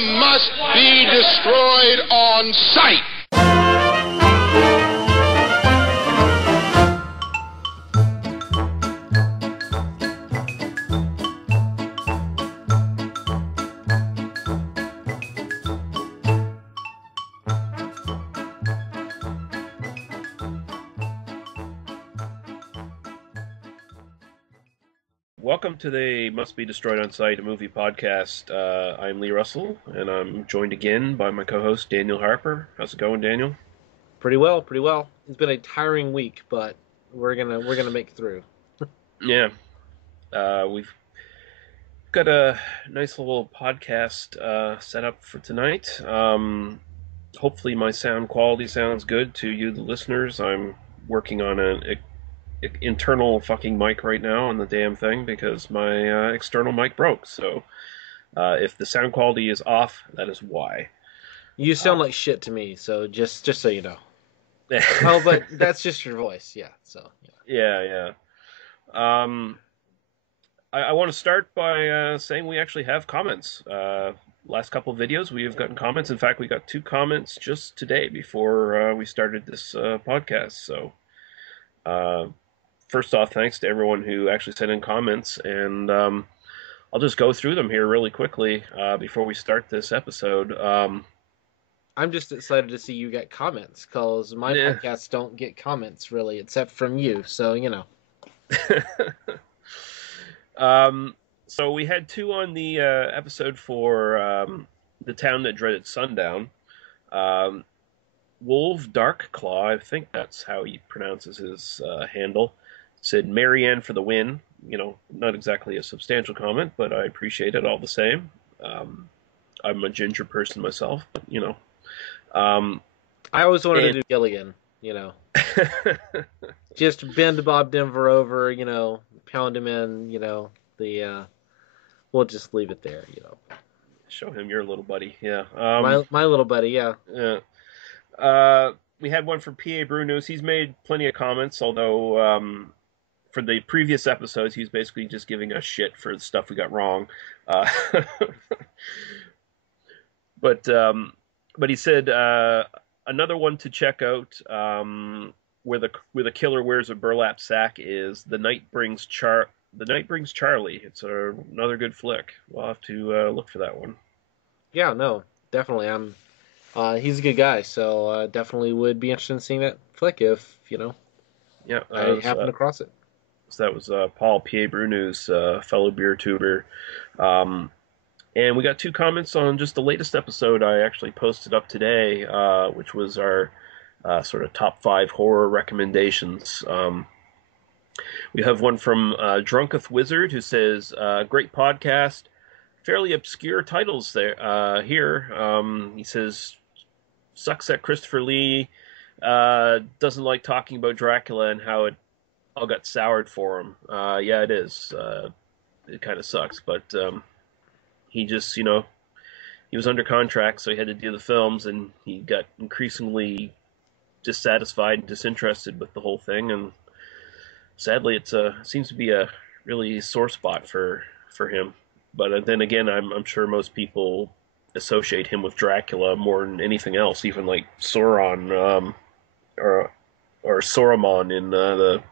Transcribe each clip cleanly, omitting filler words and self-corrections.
must be destroyed on sight. Welcome to the Must Be Destroyed on Sight, a movie podcast. I'm Lee Russell, and I'm joined again by my co-host Daniel Harper. How's it going, Daniel? Pretty well, pretty well. It's been a tiring week, but we're gonna make it through. Yeah, we've got a nice little podcast set up for tonight. Hopefully, my sound quality sounds good to you, the listeners. I'm working on an internal fucking mic right now on the damn thing because my external mic broke. So if the sound quality is off, that is why. You sound like shit to me, so just so you know. Oh, but that's just your voice, yeah. So yeah. I want to start by saying we actually have comments. Last couple of videos, we have gotten comments. In fact, we got 2 comments just today before we started this podcast. So first off, thanks to everyone who actually sent in comments, and I'll just go through them here really quickly before we start this episode. I'm just excited to see you get comments, because my podcasts don't get comments, really, except from you, so, you know. So we had 2 on the episode for The Town That Dreaded Sundown. Wolf Darkclaw, I think that's how he pronounces his handle, said Marianne for the win. You know, not exactly a substantial comment, but I appreciate it all the same. I'm a ginger person myself, but, you know. I always wanted to do Gilligan, you know. Just bend Bob Denver over, you know, pound him in, you know, we'll just leave it there, you know. Show him your little buddy, yeah. My little buddy, yeah. Yeah. We had one from P.A. Brunos. He's made plenty of comments, although for the previous episodes, he's basically just giving us shit for the stuff we got wrong. But he said another one to check out where the killer wears a burlap sack is The Night Brings Charlie. It's another good flick. We'll have to look for that one. Yeah, no, definitely. He's a good guy, so definitely would be interested in seeing that flick if, you know, I happen across it. So that was Paul P.A. Bruno's fellow beer tuber. And we got 2 comments on just the latest episode I actually posted up today, which was our sort of top 5 horror recommendations. We have one from Drunketh Wizard who says, great podcast, fairly obscure titles there here. He says, sucks that Christopher Lee doesn't like talking about Dracula and how it all got soured for him. Yeah, it is. It kind of sucks, but he just, you know, he was under contract, so he had to do the films, and he got increasingly dissatisfied and disinterested with the whole thing, and sadly, it seems to be a really sore spot for him. But then again, I'm sure most people associate him with Dracula more than anything else, even like Sauron or Saruman in the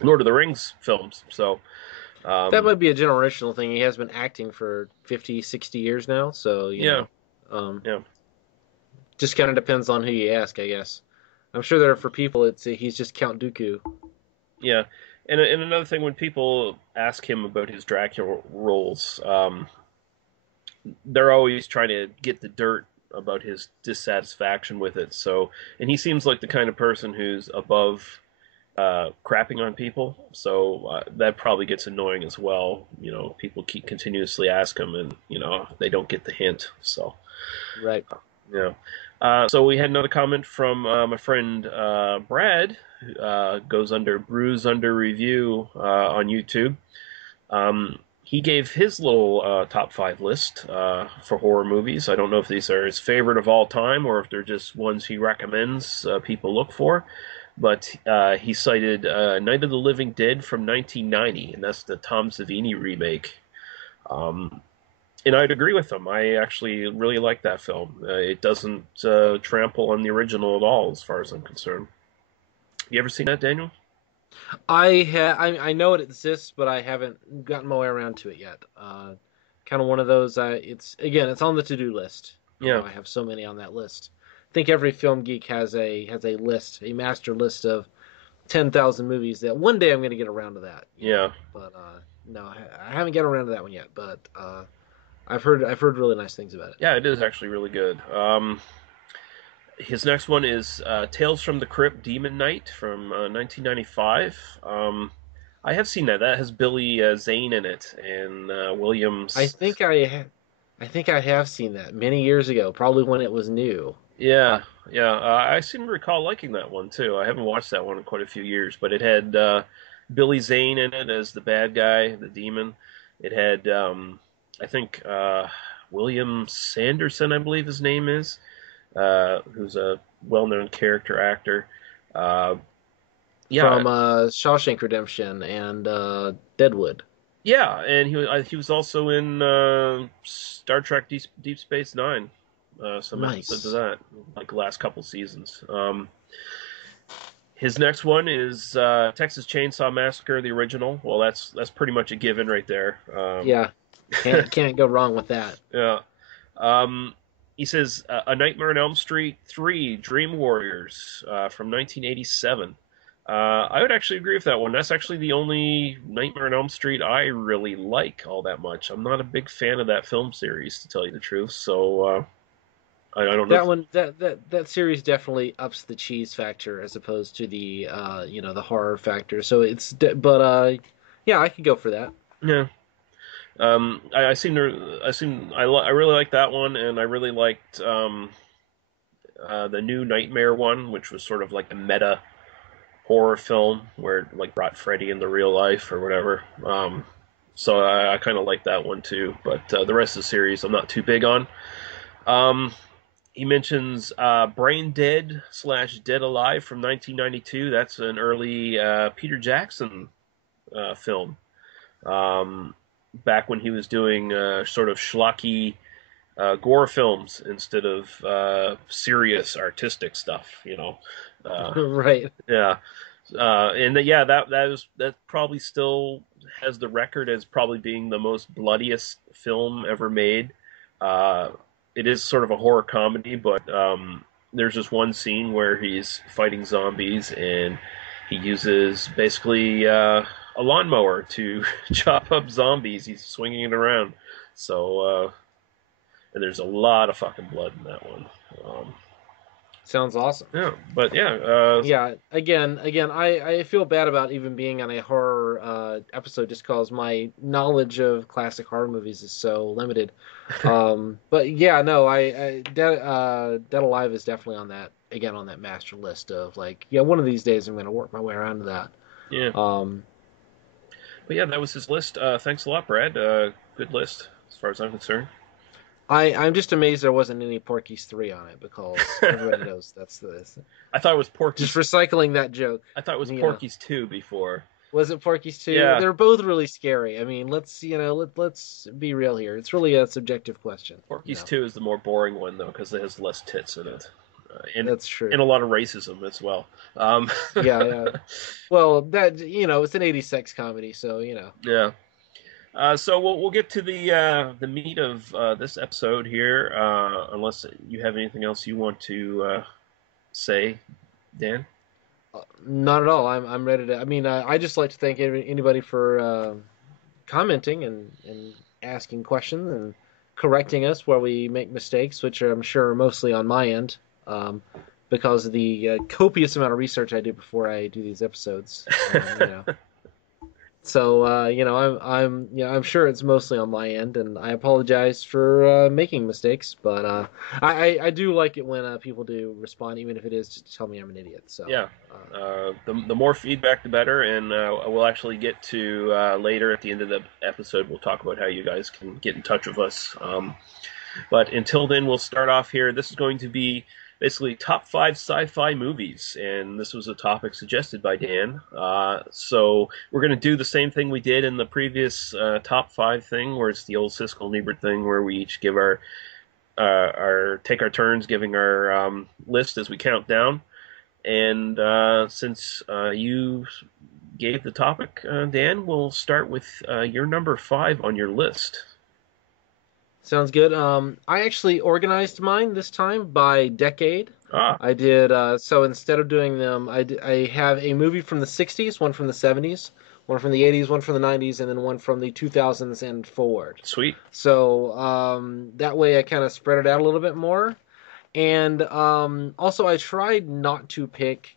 Lord of the Rings films. So that might be a generational thing. He has been acting for 50, 60 years now, so you know. Yeah. Just kind of depends on who you ask, I guess. I'm sure that for people, he's just Count Dooku. Yeah, and another thing, when people ask him about his Dracula roles, they're always trying to get the dirt about his dissatisfaction with it. So, and he seems like the kind of person who's above crapping on people. So that probably gets annoying as well. You know, people keep continuously ask him, and you know they don't get the hint. So, right. Yeah. So we had another comment from my friend Brad, who goes under Brews Under Review on YouTube. He gave his little top 5 list for horror movies. I don't know if these are his favorite of all time or if they're just ones he recommends people look for. But he cited Night of the Living Dead from 1990, and that's the Tom Savini remake. And I'd agree with him. I actually really like that film. It doesn't trample on the original at all, as far as I'm concerned. You ever seen that, Daniel? I know it exists, but I haven't gotten my way around to it yet. Kind of one of those. It's on the to-do list. Yeah. I have so many on that list. I think every film geek has a list, a master list of 10,000 movies that one day I'm going to get around to that. Yeah. But no, I haven't get around to that one yet. But I've heard really nice things about it. Yeah, it is actually really good. His next one is Tales from the Crypt Demon Knight from 1995. I have seen that. That has Billy Zane in it and William. I think I have seen that many years ago, probably when it was new. Yeah, yeah. I seem to recall liking that one too. I haven't watched that one in quite a few years, but it had Billy Zane in it as the bad guy, the demon. It had, I think, William Sanderson, I believe his name is, who's a well-known character actor. Yeah, From Shawshank Redemption and Deadwood. yeah, and he was also in Star Trek Deep Space Nine. Some Nice. episodes of that, like the last couple seasons. His next one is Texas Chainsaw Massacre, the original. Well, that's pretty much a given right there. Yeah, can't go wrong with that. Yeah. He says A Nightmare on Elm Street 3, Dream Warriors from 1987. I would actually agree with that one. That's actually the only Nightmare on Elm Street I really like all that much. I'm not a big fan of that film series, to tell you the truth. So I don't know. That one, that series definitely ups the cheese factor as opposed to the the horror factor. So yeah, I could go for that. Yeah. I really liked that one, and I really liked the new Nightmare one, which was sort of like a meta horror film where it like brought Freddy into real life or whatever. So I kind of like that one too, but the rest of the series I'm not too big on. He mentions Brain Dead / Dead Alive from 1992. That's an early Peter Jackson film. Back when he was doing sort of schlocky gore films instead of serious artistic stuff, Right. Yeah. That probably still has the record as probably being the most bloodiest film ever made. It is sort of a horror comedy, but there's just one scene where he's fighting zombies and he uses basically a lawnmower to chop up zombies. He's swinging it around. So, and there's a lot of fucking blood in that one. Sounds awesome. Yeah, but yeah. Yeah, again, I feel bad about even being on a horror episode just because my knowledge of classic horror movies is so limited. But yeah, no, Dead Alive is definitely on that master list of one of these days I'm going to work my way around to that. Yeah. But yeah, that was his list. Thanks a lot, Brad. Good list as far as I'm concerned. I'm just amazed there wasn't any Porky's 3 on it because everybody knows that's this. I thought it was Porky's. Just recycling that joke. I thought it was Porky's 2 before. Was it Porky's 2? Yeah. They're both really scary. I mean, let's be real here. It's really a subjective question. Porky's 2 is the more boring one though because it has less tits in it. And that's true. And a lot of racism as well. Yeah. Well, that it's an 80s sex comedy, so Yeah. So we'll get to the meat of this episode here, unless you have anything else you want to say, Dan. Not at all. I'm ready to. I mean, I just like to thank anybody for commenting and asking questions and correcting us where we make mistakes, which I'm sure are mostly on my end, because of the copious amount of research I do before I do these episodes. So I'm sure it's mostly on my end, and I apologize for making mistakes. But I do like it when people do respond, even if it is just to tell me I'm an idiot. So yeah, the more feedback, the better. And we'll actually get to later at the end of the episode. We'll talk about how you guys can get in touch with us. But until then, we'll start off here. This is going to be basically top 5 sci-fi movies, and this was a topic suggested by Dan. So we're going to do the same thing we did in the previous top 5 thing, where it's the old Siskel and Ebert thing, where we each give our take our turns giving our list as we count down. And since you gave the topic, Dan, we'll start with your number 5 on your list. Sounds good. I actually organized mine this time by decade. Ah. I did, so instead of doing them, I have a movie from the 60s, one from the 70s, one from the 80s, one from the 90s, and then one from the 2000s and forward. Sweet. So that way I kind of spread it out a little bit more. And also I tried not to pick,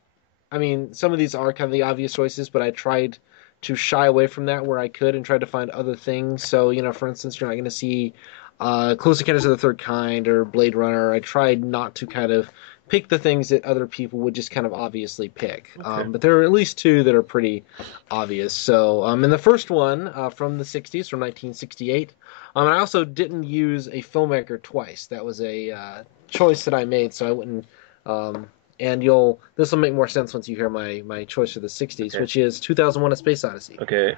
I mean, some of these are kind of the obvious choices, but I tried to shy away from that where I could and tried to find other things. So, for instance, you're not going to see Close Encounters of the Third Kind or Blade Runner. I tried not to kind of pick the things that other people would just kind of obviously pick. Okay. But there are at least 2 that are pretty obvious. So, in the first one from the 60s, from 1968, I also didn't use a filmmaker twice. That was a choice that I made, so I wouldn't. And this will make more sense once you hear my choice for the 60s, Okay. which is 2001: A Space Odyssey. Okay.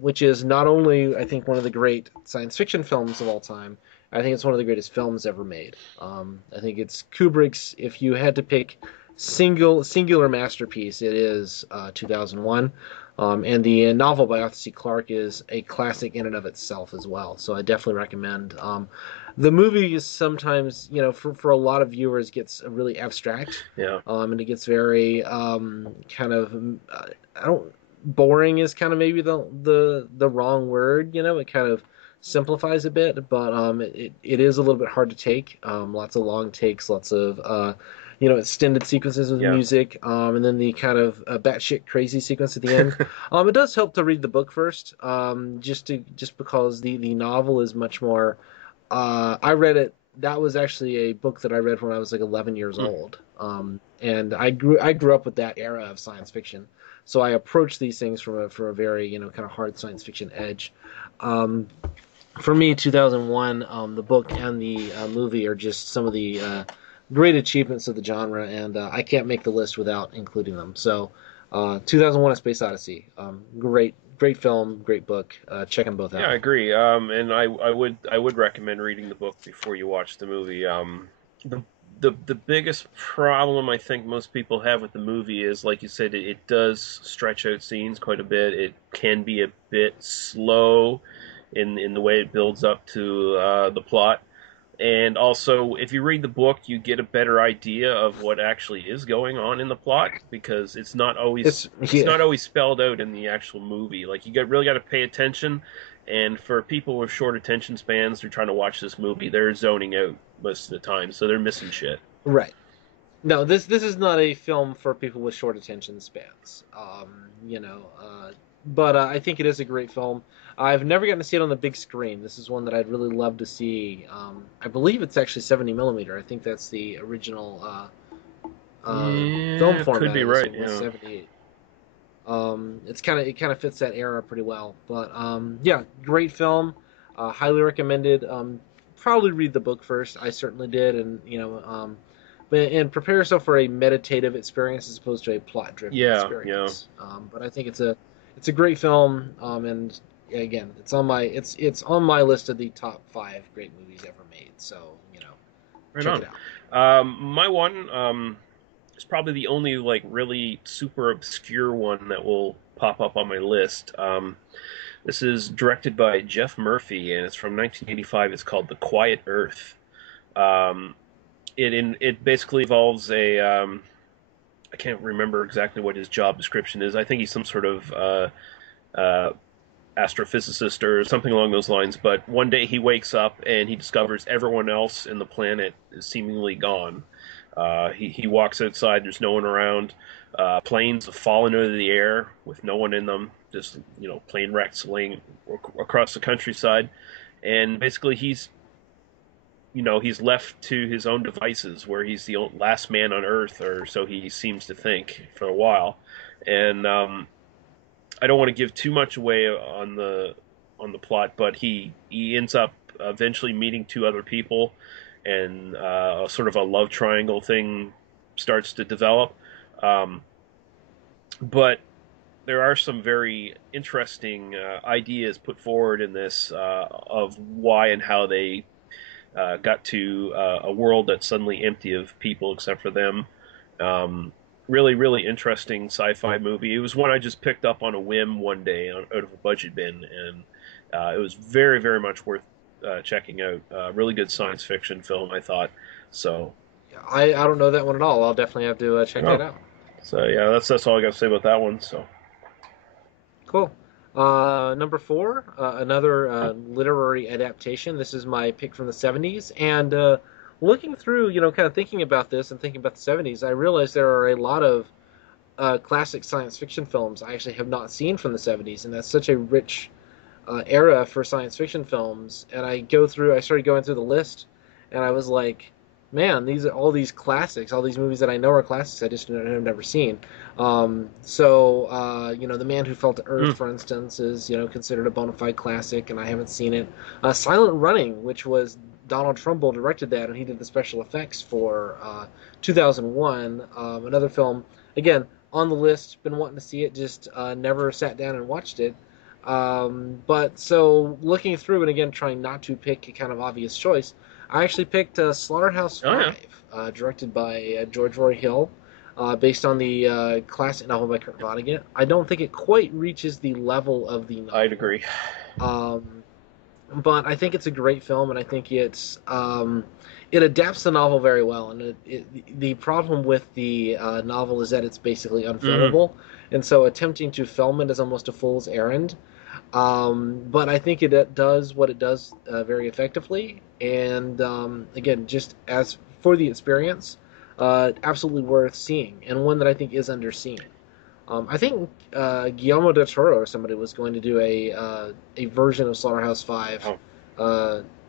Which is not only, I think, one of the great science fiction films of all time, I think it's one of the greatest films ever made. I think it's Kubrick's, if you had to pick singular masterpiece, it is 2001. And the novel by Arthur C. Clarke is a classic in and of itself as well. So I definitely recommend. The movie is sometimes, for a lot of viewers, gets really abstract. Yeah. And it gets very kind of, boring is kind of maybe the wrong word. It kind of simplifies a bit, but it is a little bit hard to take. Lots of long takes, lots of extended sequences with music, and then the kind of batshit crazy sequence at the end. It does help to read the book first, just because the novel is much more. I read it. That was actually a book that I read when I was like 11 years old, and I grew up with that era of science fiction. So I approach these things from a very kind of hard science fiction edge. For me, 2001, the book and the movie are just some of the great achievements of the genre, and I can't make the list without including them. So, 2001: A Space Odyssey, great film, great book. Check them both out. Yeah, I agree. And I would recommend reading the book before you watch the movie. The biggest problem I think most people have with the movie is, like you said, it does stretch out scenes quite a bit. It can be a bit slow in the way it builds up to the plot. And also, if you read the book, you get a better idea of what actually is going on in the plot, because it's not always not always spelled out in the actual movie. Like, you really got to pay attention. And for people with short attention spans, they're trying to watch this movie, they're zoning out most of the time, so they're missing shit. Right. No, this is not a film for people with short attention spans. But I think it is a great film. I've never gotten to see it on the big screen. This is one that I'd really love to see. I believe it's actually 70 millimeter. I think that's the original film format. Could be right. Yeah. 78. It kind of fits that era pretty well. But great film. Highly recommended. Probably read the book first. I certainly did, and prepare yourself for a meditative experience as opposed to a plot-driven experience. Yeah. But I think it's a great film, and again, it's on my list of the top 5 great movies ever made. So Right check on. it out. My one is probably the only really super obscure one that will pop up on my list. This is directed by Jeff Murphy, and it's from 1985. It's called The Quiet Earth. It basically involves a I can't remember exactly what his job description is. I think he's some sort of astrophysicist or something along those lines. But one day he wakes up and he discovers everyone else in the planet is seemingly gone. He walks outside. There's no one around. Planes have fallen into the air with no one in them. Just plane wrecks laying across the countryside, and basically he's left to his own devices, where he's the last man on Earth, or so he seems to think for a while. And I don't want to give too much away on the plot, but he ends up eventually meeting 2 other people, and sort of a love triangle thing starts to develop. But there are some very interesting ideas put forward in this of why and how they got to a world that's suddenly empty of people except for them. Really, really interesting sci-fi movie. It was one I just picked up on a whim one day out of a budget bin, and it was very, very much worth checking out. Really good science fiction film, I thought. So, I don't know that one at all. I'll definitely have to check that out. So yeah, that's all I got to say about that one. So cool. Number 4, another literary adaptation. This is my pick from the 70s, and looking through, kind of thinking about this and thinking about the 70s, I realized there are a lot of classic science fiction films I actually have not seen from the 70s, and that's such a rich era for science fiction films. And I started going through the list, and I was like, man, these are all these classics, all these movies that I know are classics I just have never seen. The Man Who Fell to Earth, for instance, is considered a bona fide classic, and I haven't seen it. Silent Running, which was Donald Trumbull directed that, and he did the special effects for 2001. Another film, again, on the list, been wanting to see it, just never sat down and watched it. But so looking through, and again, trying not to pick a kind of obvious choice, I actually picked Slaughterhouse 5, directed by George Roy Hill, based on the classic novel by Kurt Vonnegut. I don't think it quite reaches the level of the novel. I'd agree. But I think it's a great film, and I think it adapts the novel very well. And the problem with the novel is that it's basically unfilmable, and so attempting to film it is almost a fool's errand. But I think it does what it does very effectively, and again, just as for the experience, absolutely worth seeing, and one that I think is underseen. I think Guillermo del Toro or somebody was going to do a version of Slaughterhouse 5.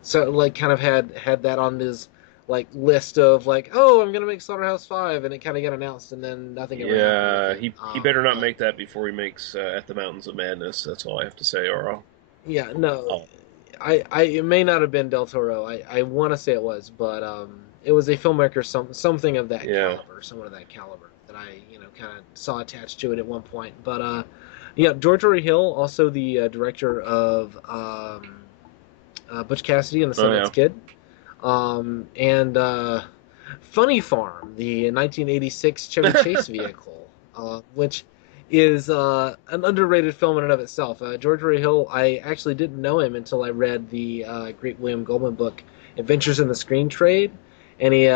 So like kind of had that on his like list of like, oh, I'm gonna make Slaughterhouse 5, and it kind of got announced, and then nothing ever happened. He better not make that before he makes At the Mountains of Madness. That's all I have to say, Oro. Yeah, no, it may not have been Del Toro. I want to say it was, but it was a filmmaker, something of that caliber, someone of that caliber that I kind of saw attached to it at one point. But George Roy Hill, also the director of Butch Cassidy and the Sundance Kid. And Funny Farm, the 1986 Chevy Chase vehicle, which is an underrated film in and of itself. George Roy Hill, I actually didn't know him until I read the great William Goldman book, Adventures in the Screen Trade, and he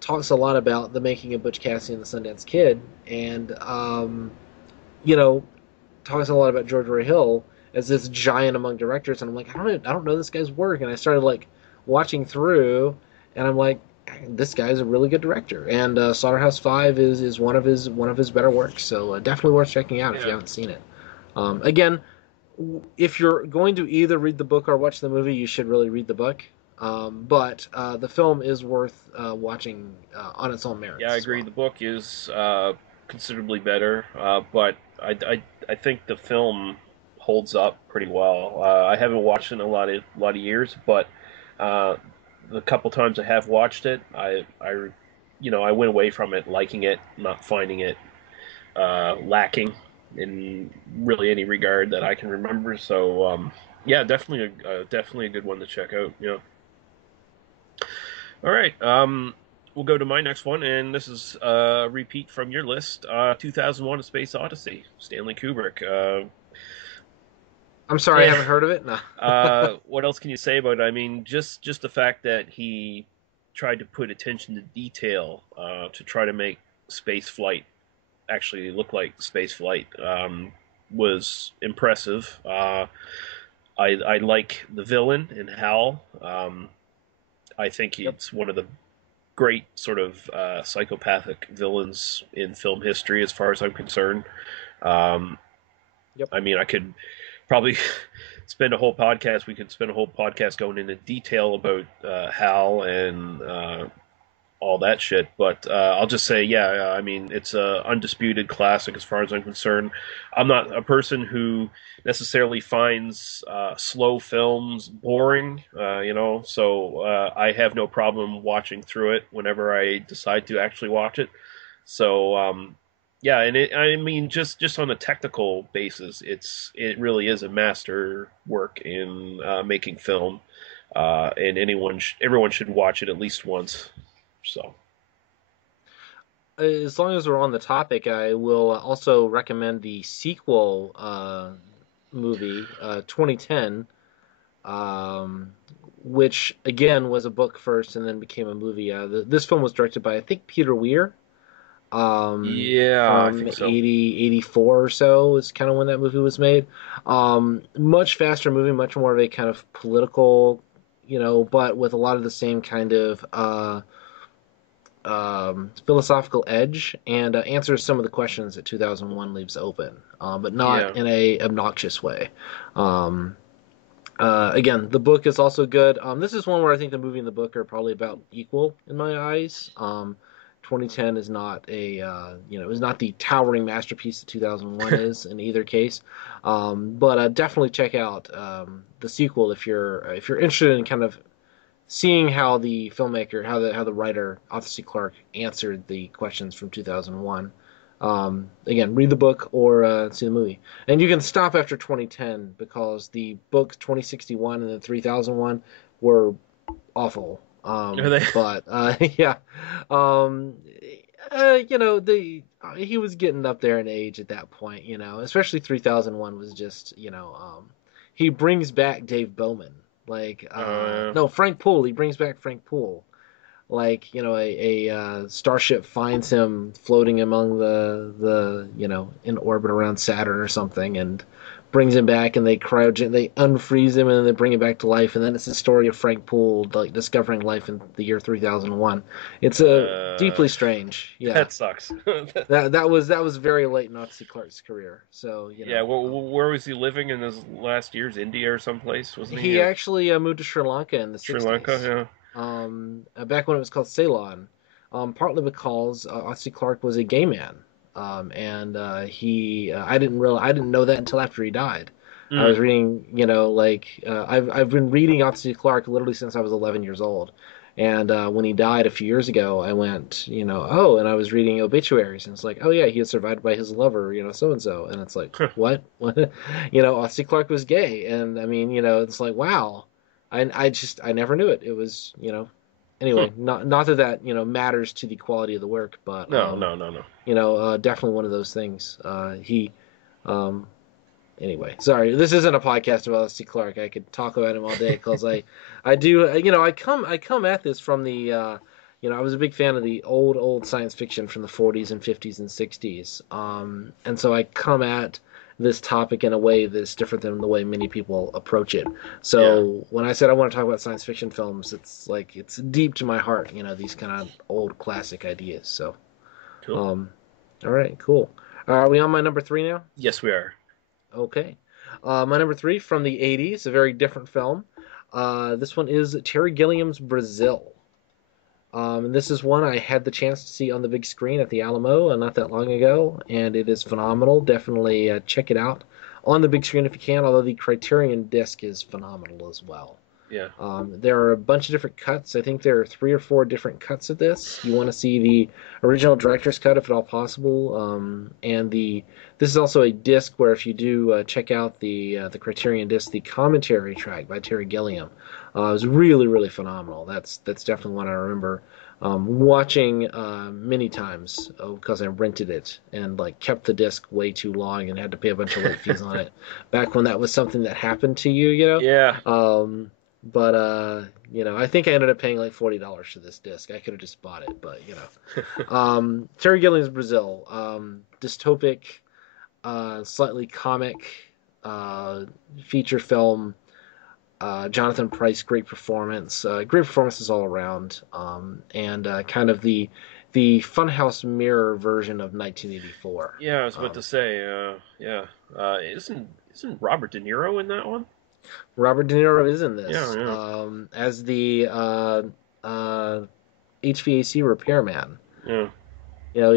talks a lot about the making of Butch Cassidy and the Sundance Kid, and talks a lot about George Roy Hill as this giant among directors. And I'm like, I don't know this guy's work, and I started like watching through, and I'm like, this guy's a really good director, and Slaughterhouse 5 is one of his better works, so definitely worth checking out if you haven't seen it. Again, if you're going to either read the book or watch the movie, you should really read the book, but the film is worth watching on its own merits. Yeah, I agree. The book is considerably better, but I think the film holds up pretty well. I haven't watched it in a lot of years, but the couple times I have watched it, I went away from it liking it, not finding it lacking in really any regard that I can remember. So definitely a good one to check out. Yeah. All right, we'll go to my next one, and this is a repeat from your list. 2001: A Space Odyssey, Stanley Kubrick. I'm sorry, I haven't heard of it. No. What else can you say about it? I mean, just the fact that he tried to put attention to detail to try to make space flight actually look like space flight was impressive. I like the villain in Hal. I think it's one of the great sort of psychopathic villains in film history, as far as I'm concerned. I mean, I could probably spend a whole podcast. We could spend a whole podcast going into detail about Hal and all that shit. But I'll just say, yeah, I mean, it's a undisputed classic as far as I'm concerned. I'm not a person who necessarily finds slow films boring, so I have no problem watching through it whenever I decide to actually watch it. So, yeah, and I mean, just on a technical basis, it really is a master work in making film, and everyone should watch it at least once. So, As long as we're on the topic, I will also recommend the sequel movie, 2010, um, which again was a book first and then became a movie. This film was directed by, I think, Peter Weir. yeah, I From think so. 84 or so is kind of when that movie was made. Much faster movie, much more of a kind of political, but with a lot of the same kind of philosophical edge, and answers some of the questions that 2001 leaves open, but Yeah, not in a obnoxious way. Um, again, the book is also good. This is one where I think the movie and the book are probably about equal in my eyes. 2010 is not is not the towering masterpiece that 2001 is in either case. But definitely check out the sequel if you're interested in kind of seeing how the filmmaker, how the writer Arthur C. Clarke answered the questions from 2001. Again, read the book or see the movie. And you can stop after 2010 because the books 2061 and the 3001 were awful. are they? But yeah, um, he was getting up there in age at that point. Especially 3001 was just he brings back Dave Bowman. Like no, Frank Poole. He brings back Frank Poole. Like a starship finds him floating among the in orbit around Saturn or something, and brings him back, and they unfreeze him, and then they bring him back to life, and then it's the story of Frank Poole like discovering life in the year 3001. It's a deeply strange. Yeah, That sucks. that was very late in Nazi Clark's career. So Yeah, where was he living in his last years? India or someplace, wasn't he? he actually moved to Sri Lanka in the Sri 60s. Lanka, yeah. Back when it was called Ceylon, partly because Arthur Clarke was a gay man, and I didn't know that until after he died. I was Mm. reading, I've been reading Arthur Clarke literally since I was 11 years old, and when he died a few years ago, I went, oh, and I was reading obituaries, and it's like, oh yeah, he was survived by his lover, so and so, and it's like, what, what, Arthur Clarke was gay, and I mean, it's like, wow. I never knew it. It was, anyway, not that matters to the quality of the work, but No. definitely one of those things. Um, anyway, sorry, this isn't a podcast about S.C. Clarke. I could talk about him all day because I do, I come at this from the, I was a big fan of the old science fiction from the 40s and 50s and 60s, and so I come at this topic in a way that's different than the way many people approach it. So when I said I want to talk about science fiction films, it's like it's deep to my heart, these kind of old classic ideas. So, Cool. All right, cool. Are we on my number 3 now? Yes, we are. Okay. My number 3 from the 80s, a very different film. This one is Terry Gilliam's Brazil. And this is one I had the chance to see on the big screen at the Alamo not that long ago, and it is phenomenal. Definitely check it out on the big screen if you can, although the Criterion disc is phenomenal as well. Yeah. There are a bunch of different cuts. I think there are 3 or 4 different cuts of this. You want to see the original director's cut if at all possible, and this is also a disc where if you do check out the Criterion disc, the commentary track by Terry Gilliam was really, really phenomenal. That's definitely one I remember watching many times because I rented it and like kept the disc way too long and had to pay a bunch of late fees on it back when that was something that happened to you, Yeah. But I think I ended up paying like $40 for this disc. I could have just bought it, but Terry Gilliam's Brazil, dystopic, slightly comic, feature film. Jonathan Pryce, great performance. Great performances all around, and kind of the Funhouse Mirror version of 1984. Yeah, I was about to say, yeah. Isn't Robert De Niro in that one? Robert De Niro is in this Yeah. as the HVAC repairman. Yeah. You know,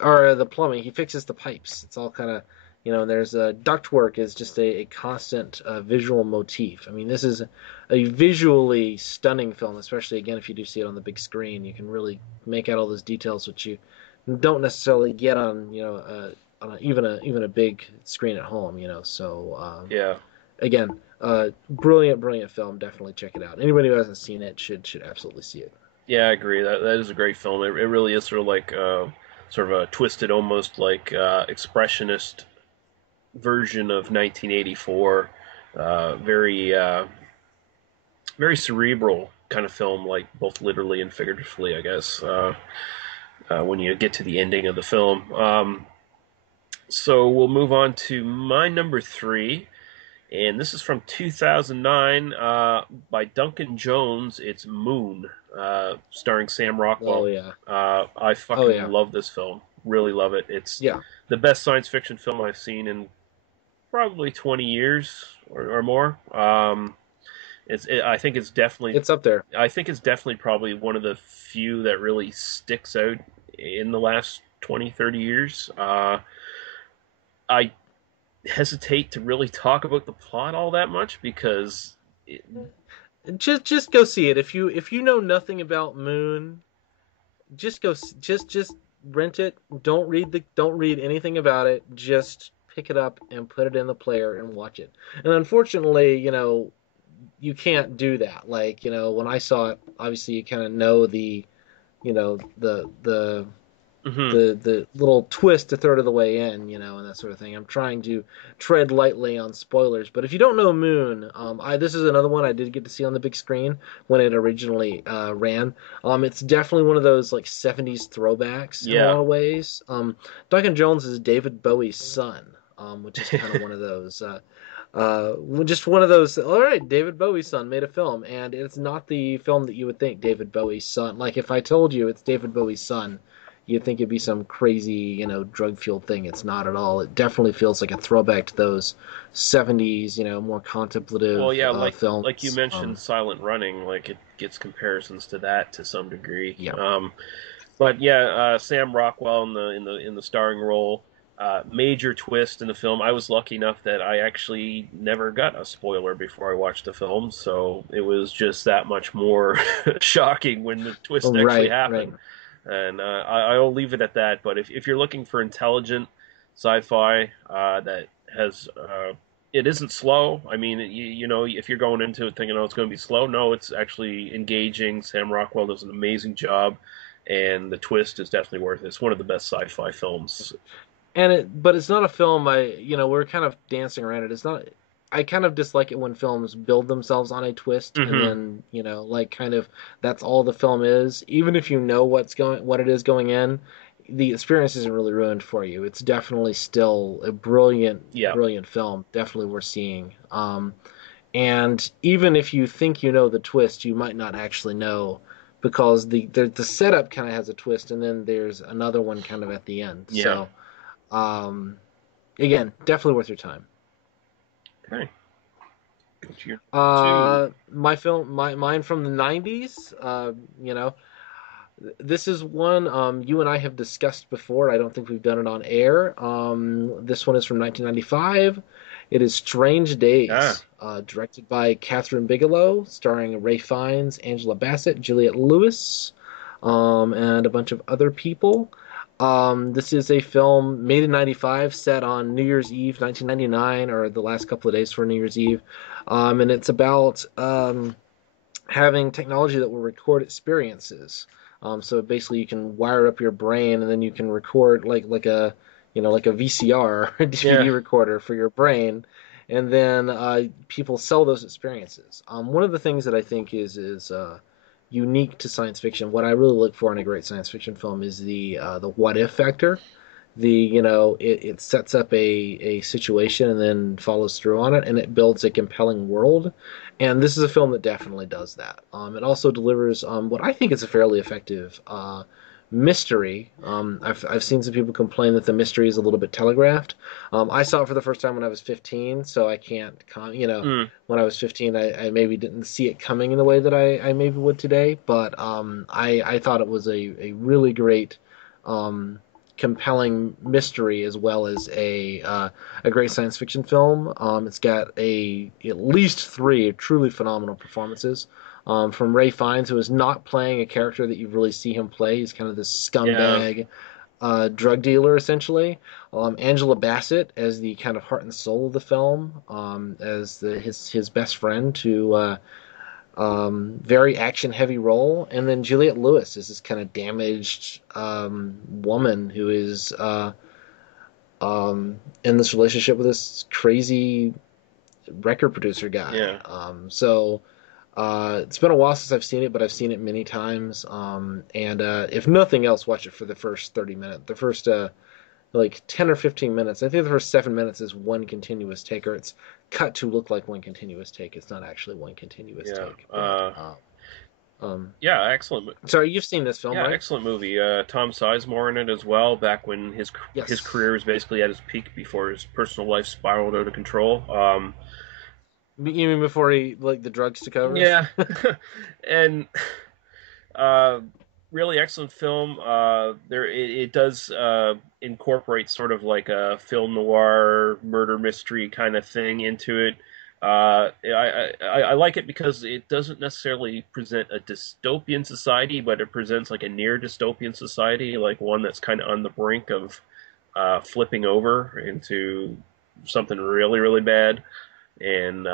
or the plumbing. He fixes the pipes. It's all kind of, you know. And there's ductwork is just a constant visual motif. I mean, this is a visually stunning film, especially again if you do see it on the big screen. You can really make out all those details which you don't necessarily get on, you know, even a big screen at home. You know, so Yeah. again, brilliant film. Definitely check it out. Anybody who hasn't seen it should absolutely see it. Yeah, I agree. That is a great film. It really is sort of like sort of a twisted, almost like expressionist version of 1984. Very very cerebral kind of film, like both literally and figuratively, I guess. When you get to the ending of the film. So we'll move on to my number 3. And this is from 2009 by Duncan Jones. It's Moon, starring Sam Rockwell. Oh yeah. I fucking love this film. Really love it. It's the best science fiction film I've seen in probably 20 years or more. I think it's definitely... It's up there. I think it's definitely probably one of the few that really sticks out in the last 20, 30 years. I hesitate to really talk about the plot all that much because just go see it. If you know nothing about Moon, just rent it. Don't read anything about it. Just pick it up and put it in the player and watch it. And unfortunately, you know, you can't do that. Like, you know, when I saw it, obviously you kind of know the, you know, the little twist a third of the way in, you know, and that sort of thing. I'm trying to tread lightly on spoilers, but if you don't know Moon, this is another one I did get to see on the big screen when it originally ran. It's definitely one of those like 70s throwbacks in a lot of ways. Duncan Jones is David Bowie's son, which is kind of one of those. Just one of those. All right, David Bowie's son made a film, and it's not the film that you would think David Bowie's son. Like if I told you it's David Bowie's son, you'd think it'd be some crazy, you know, drug-fueled thing. It's not at all. It definitely feels like a throwback to those 70s, you know, more contemplative films. Like you mentioned, Silent Running, like it gets comparisons to that to some degree. Yeah. But yeah, Sam Rockwell in the starring role. Major twist in the film. I was lucky enough that I actually never got a spoiler before I watched the film, so it was just that much more shocking when the twist actually happened. Right. And I'll leave it at that. But if you're looking for intelligent sci-fi that has, it isn't slow. I mean, you know, if you're going into it thinking, oh, it's going to be slow, no, it's actually engaging. Sam Rockwell does an amazing job, and the twist is definitely worth it. It's one of the best sci-fi films. But it's not a film we're kind of dancing around it. It's not. I kind of dislike it when films build themselves on a twist and then, you know, like kind of that's all the film is. Even if you know what it is going in, the experience isn't really ruined for you. It's definitely still a brilliant film, definitely worth seeing. And even if you think you know the twist, you might not actually know because the setup kind of has a twist and then there's another one kind of at the end. Yeah. So, again, definitely worth your time. Okay. Mine from the 90s. You know, this is one you and I have discussed before. I don't think we've done it on air. This one is from 1995. It is Strange Days, directed by Catherine Bigelow, starring Ray Fiennes, Angela Bassett, Juliette Lewis, and a bunch of other people. This is a film made in 95, set on New Year's Eve, 1999, or the last couple of days for New Year's Eve. And it's about having technology that will record experiences. So basically you can wire up your brain and then you can record like a VCR DVD recorder for your brain. And then people sell those experiences. One of the things that I think is unique to science fiction, what I really look for in a great science fiction film is the what if factor. It sets up a situation and then follows through on it, and it builds a compelling world. And this is a film that definitely does that. It also delivers what I think is a fairly effective mystery. I've seen some people complain that the mystery is a little bit telegraphed. I saw it for the first time when I was 15, so I can't, Mm. when I was 15, I maybe didn't see it coming in the way that I maybe would today. But I thought it was a really great, compelling mystery as well as a great science fiction film. It's got at least three truly phenomenal performances from Ray Fiennes, who is not playing a character that you really see him play. He's kind of this Yeah. scumbag drug dealer, essentially. Angela Bassett as the kind of heart and soul of the film, as his best friend to very action heavy role, and then Juliette Lewis is this kind of damaged woman who is in this relationship with this crazy record producer guy. Yeah. It's been a while since I've seen it, but I've seen it many times. And if nothing else, watch it for the first 30 minutes. The first like 10 or 15 minutes. I think the first 7 minutes is one continuous take, or it's cut to look like one continuous take. It's not actually one continuous Yeah. take. But, Yeah. Excellent. sorry, you've seen this film, Yeah, right? excellent movie. Tom Sizemore in it as well. Back when his Yes. career was basically at its peak before his personal life spiraled out of control. You mean before he like the drugs took over? Yeah, and uh, really excellent film. It does incorporate sort of like a film noir murder mystery kind of thing into it. I like it because it doesn't necessarily present a dystopian society, but it presents like a near dystopian society, like one that's kind of on the brink of flipping over into something really, really bad. And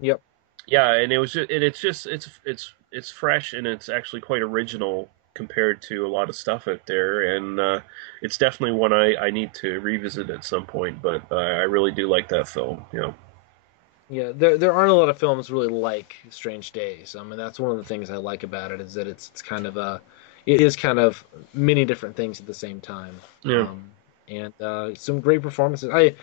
Yep. yeah, and it's fresh and it's actually quite original compared to a lot of stuff out there, and it's definitely one I need to revisit at some point. But I really do like that film. You know. Yeah, there aren't a lot of films really like Strange Days. I mean, that's one of the things I like about it is that it's kind of it is kind of many different things at the same time. Yeah. And some great performances. I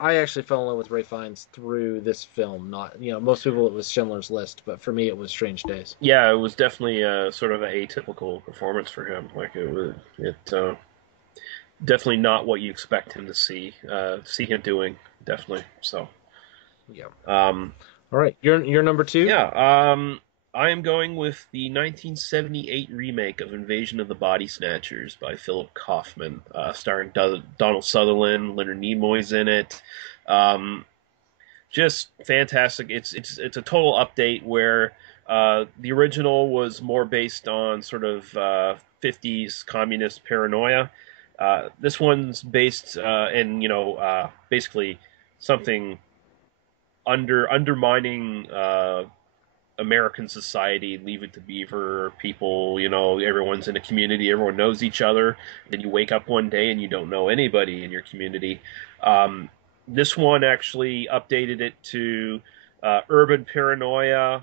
actually fell in love with Ray Fiennes through this film. Not, most people it was Schindler's List, but for me it was Strange Days. Yeah, it was definitely sort of an atypical performance for him. Like definitely not what you expect him to see him doing. Definitely. So. Yeah. Um, All right, you're number two. yeah. I am going with the 1978 remake of Invasion of the Body Snatchers by Philip Kaufman, starring Donald Sutherland. Leonard Nimoy's in it. Just fantastic. It's a total update where the original was more based on sort of 50s communist paranoia. This one's based in basically something undermining American society, Leave It to Beaver, people, everyone's in a community, everyone knows each other. Then you wake up one day and you don't know anybody in your community. This one actually updated it to urban paranoia,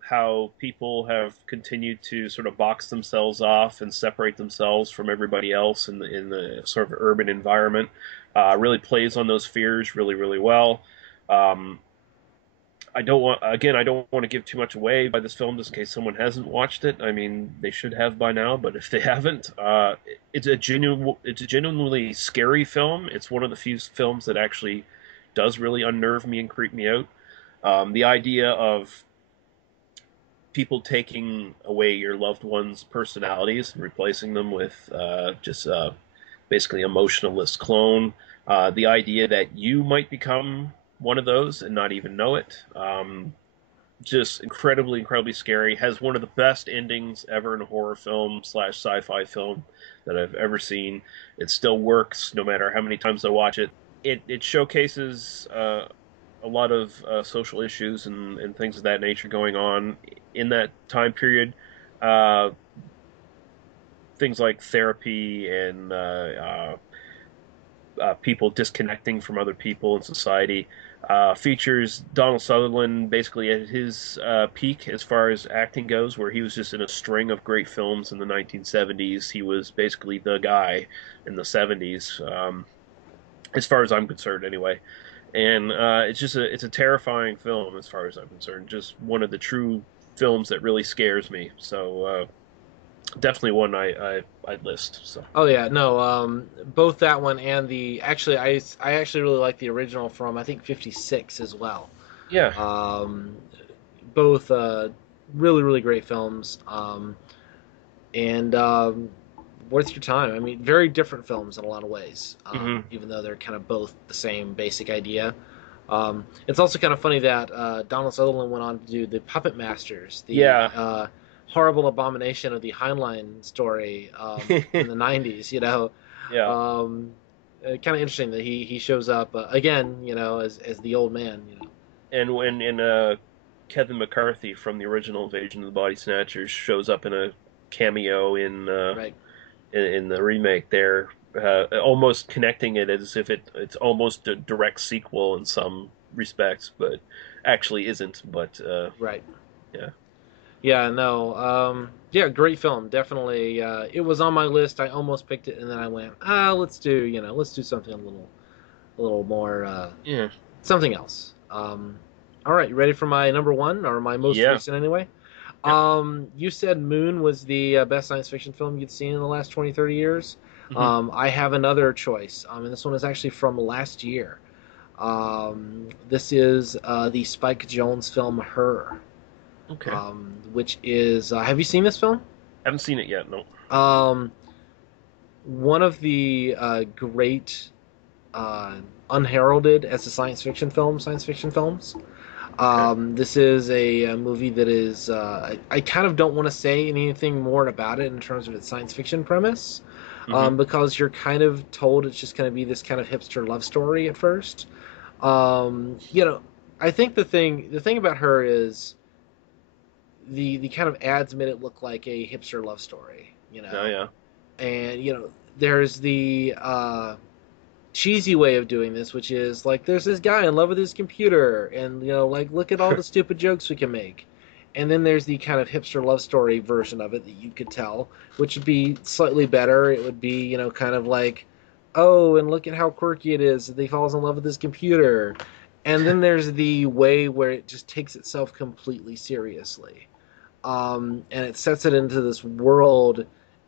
how people have continued to sort of box themselves off and separate themselves from everybody else in the sort of urban environment. Really plays on those fears really, really well. I don't want to give too much away by this film just in case someone hasn't watched it. I mean, they should have by now, but if they haven't, it's a genuinely scary film. It's one of the few films that actually does really unnerve me and creep me out. The idea of people taking away your loved ones' personalities and replacing them with just basically emotionless clone. The idea that you might become one of those and not even know it. Just incredibly, incredibly scary. Has one of the best endings ever in a horror film / sci-fi film that I've ever seen. It still works no matter how many times I watch it. It showcases a lot of social issues and things of that nature going on in that time period. Things like therapy and people disconnecting from other people in society. Features Donald Sutherland basically at his peak as far as acting goes, where he was just in a string of great films in the 1970s. He was basically the guy in the 70s, as far as I'm concerned, anyway. And it's a terrifying film as far as I'm concerned. Just one of the true films that really scares me. So definitely one I'd list. So Oh yeah, no, both that one and I actually really like the original from I think '56 as well. yeah, Um, both really really great films, and worth your time. I mean, very different films in a lot of ways, hmm even though they're kind of both the same basic idea. It's also kind of funny that Donald Sutherland went on to do the Puppet Masters, the yeah, horrible abomination of the Heinlein story in the '90s. yeah. Kind of interesting that he shows up again, as the old man. And when Kevin McCarthy from the original Invasion of the Body Snatchers shows up in a cameo Right. in the remake, there, almost connecting it as if it's almost a direct sequel in some respects, but actually isn't. But Right. yeah, Yeah, no. Yeah, great film. Definitely. It was on my list. I almost picked it, and then I went, let's do something a little more, yeah, something else. All right, you ready for my number one, or my most yeah, recent anyway? yeah. You said Moon was the best science fiction film you'd seen in the last 20, 30 years. hmm I have another choice, and this one is actually from last year. This is the Spike Jonze film Her, Okay, which is. Have you seen this film? haven't seen it yet. No. Um, One of the great unheralded as a science fiction films. Okay. This is a movie that is. I kind of don't want to say anything more about it in terms of its science fiction premise, hmm because you're kind of told it's just going to be this kind of hipster love story at first. I think the thing about Her is the kind of ads made it look like a hipster love story. Oh yeah. And there's the cheesy way of doing this, which is like there's this guy in love with his computer, and like look at all the stupid jokes we can make. And then there's the kind of hipster love story version of it that you could tell, which would be slightly better. It would be kind of like, oh, and look at how quirky it is that he falls in love with his computer. And then there's the way where it just takes itself completely seriously, and it sets it into this world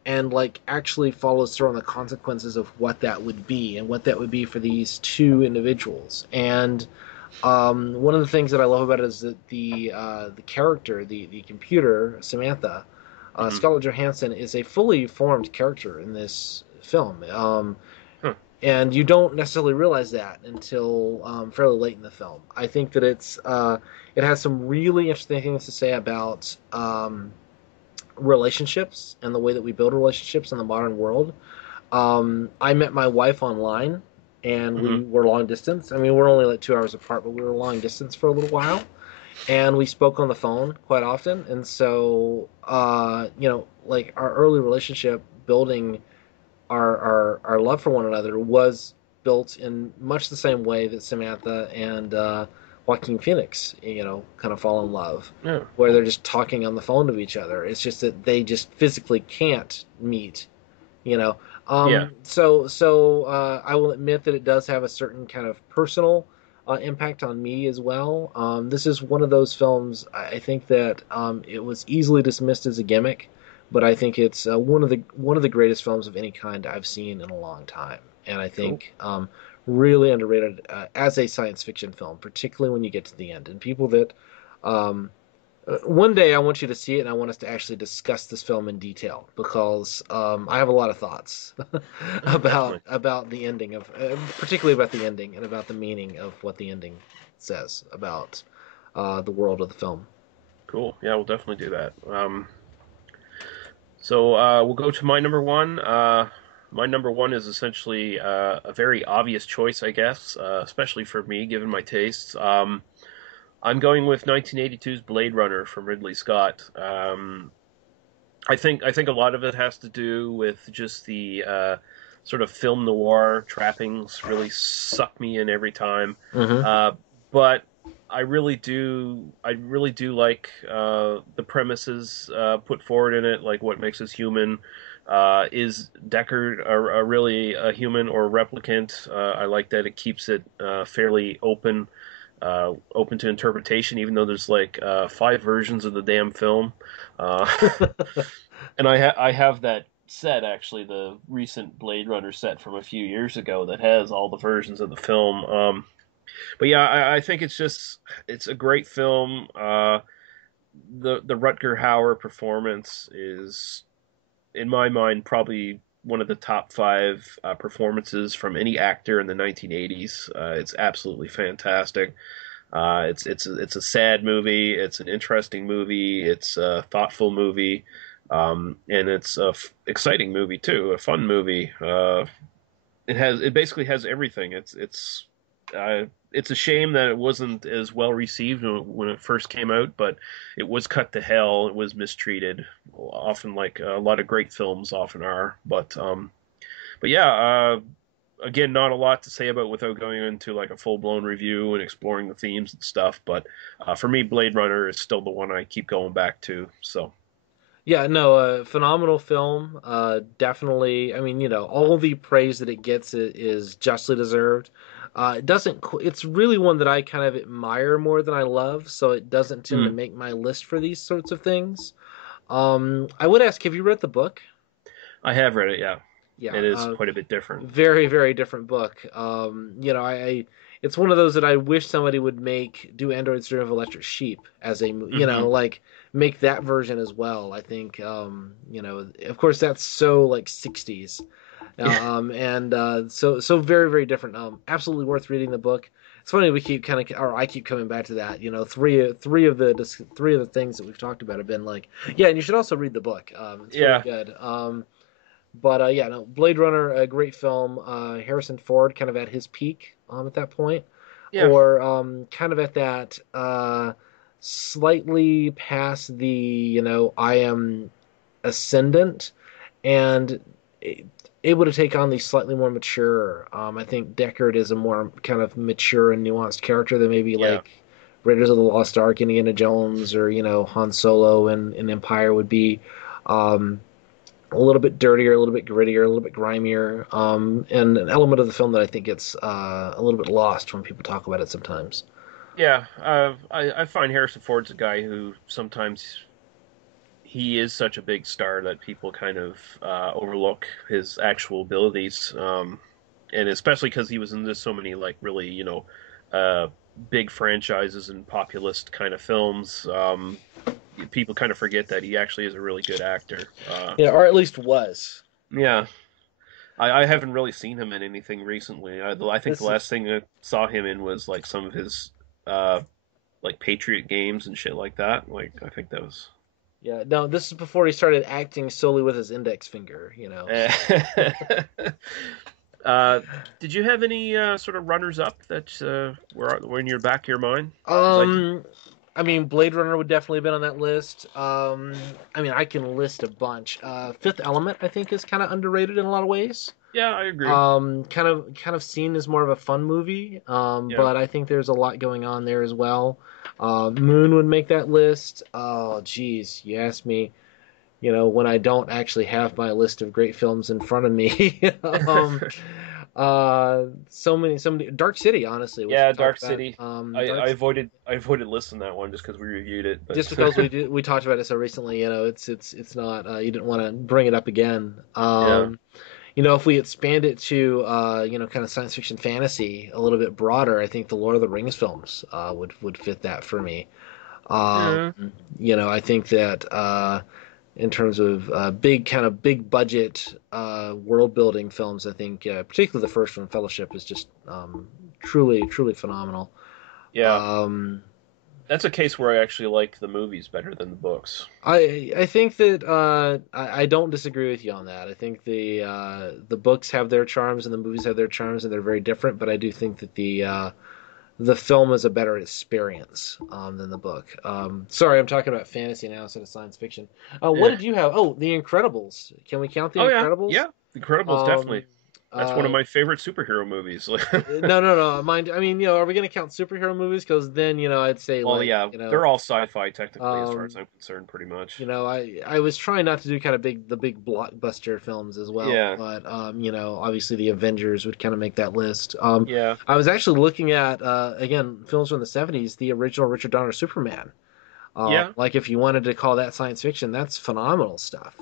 and like actually follows through on the consequences of what that would be and what that would be for these two individuals. And one of the things that I love about it is that the character, the computer Samantha, hmm Scarlett Johansson, is a fully formed character in this film. Huh. And you don't necessarily realize that until fairly late in the film. I think that it has some really interesting things to say about relationships and the way that we build relationships in the modern world. I met my wife online, and hmm we were long distance. I mean, we're only like 2 hours apart, but we were long distance for a little while, and we spoke on the phone quite often. And so, like our early relationship, building our love for one another was built in much the same way that Samantha and Joaquin Phoenix, kind of fall in love, Yeah. where they're just talking on the phone to each other. It's just that they just physically can't meet, you know. Yeah. So I will admit that it does have a certain kind of personal impact on me as well. This is one of those films. I think that it was easily dismissed as a gimmick, but I think it's one of the greatest films of any kind I've seen in a long time, and I Cool. think really underrated as a science fiction film, particularly when you get to the end. And people that one day I want you to see it, and I want us to actually discuss this film in detail because I have a lot of thoughts Oh, definitely. about the ending of, particularly about the ending and about the meaning of what the ending says about the world of the film. Cool. Yeah, we'll definitely do that. So we'll go to my number one. My number one is essentially a very obvious choice, I guess, especially for me, given my tastes. I'm going with 1982's Blade Runner from Ridley Scott. I think a lot of it has to do with just the sort of film noir trappings really suck me in every time. Mm-hmm. Uh, but I really do like the premises put forward in it, like what makes us human. Is Deckard really a human or a replicant? I like that it keeps it fairly open to interpretation, even though there's like 5 versions of the damn film. Uh, And I have that set, actually, the recent Blade Runner set from a few years ago that has all the versions of the film. But yeah, I think it's a great film. The Rutger Hauer performance is, in my mind, probably one of the top five performances from any actor in the 1980s. It's absolutely fantastic. It's a sad movie. It's an interesting movie. It's a thoughtful movie, and it's a exciting movie too. A fun movie. It basically has everything. It's a shame that it wasn't as well received when it first came out, but it was cut to hell. It was mistreated, often like a lot of great films often are. But yeah, again, not a lot to say about without going into like a full-blown review and exploring the themes and stuff. But for me, Blade Runner is still the one I keep going back to. So. Yeah, no, phenomenal film. Definitely. I mean, all the praise that it gets is justly deserved. It doesn't. It's really one that I kind of admire more than I love, so it doesn't tend to make my list for these sorts of things. I would ask, have you read the book? I have read it. Yeah. Yeah, it is quite a bit different. Very, very different book. It's one of those that I wish somebody would do Androids Dream of Electric Sheep as a, like make that version as well. I think, of course that's so like 60s. So very, very different. Absolutely worth reading the book. It's funny I keep coming back to that. Three of the things that we've talked about have been like, yeah, and you should also read the book. It's really good. Blade Runner, a great film. Harrison Ford kind of at his peak at that point, or kind of at that slightly past the I am ascendant, and able to take on the slightly more mature. I think Deckard is a more kind of mature and nuanced character than maybe like Raiders of the Lost Ark, Indiana Jones, or Han Solo and Empire would be. A little bit dirtier, a little bit grittier, a little bit grimier, and an element of the film that I think gets a little bit lost when people talk about it sometimes. Yeah, I find Harrison Ford's a guy who sometimes he is such a big star that people kind of overlook his actual abilities, and especially because he was in so many like really big franchises and populist kind of films. People kind of forget that he actually is a really good actor. Or at least was. Yeah. I haven't really seen him in anything recently. I think the last thing I saw him in was like some of his like Patriot games and shit like that. Like I think that was. Yeah, no, this is before he started acting solely with his index finger, Did you have any sort of runners up that were in your back of your mind? I mean, Blade Runner would definitely have been on that list. I mean, I can list a bunch. Fifth Element, I think, is kind of underrated in a lot of ways. Yeah, I agree. Kind of seen as more of a fun movie, but I think there's a lot going on there as well. Moon would make that list. Oh, geez, you asked me, when I don't actually have my list of great films in front of me. So many. Dark City, honestly. Yeah, Dark City. I avoided listing that one just because we reviewed it. But. Just because we talked about it so recently, it's not. You didn't want to bring it up again. If we expand it to kind of science fiction fantasy a little bit broader, I think the Lord of the Rings films would fit that for me. I think that. In terms of big budget world building films, I think particularly the first one, Fellowship, is just truly phenomenal. Yeah, that's a case where I actually like the movies better than the books. I think that I don't disagree with you on that. I think the books have their charms and the movies have their charms, and they're very different. But I do think that the film is a better experience than the book. Sorry, I'm talking about fantasy now instead of science fiction. What did you have? Oh, The Incredibles. Can we count The Incredibles? Yeah, The Incredibles, definitely. That's one of my favorite superhero movies. No. Mind. I mean, are we going to count superhero movies? Because then, I'd say. Well, they're all sci-fi technically, as far as I'm concerned, pretty much. I was trying not to do kind of the big blockbuster films as well. Yeah. But obviously the Avengers would kind of make that list. Yeah. I was actually looking at again films from the '70s, the original Richard Donner Superman. Yeah. Like if you wanted to call that science fiction, that's phenomenal stuff.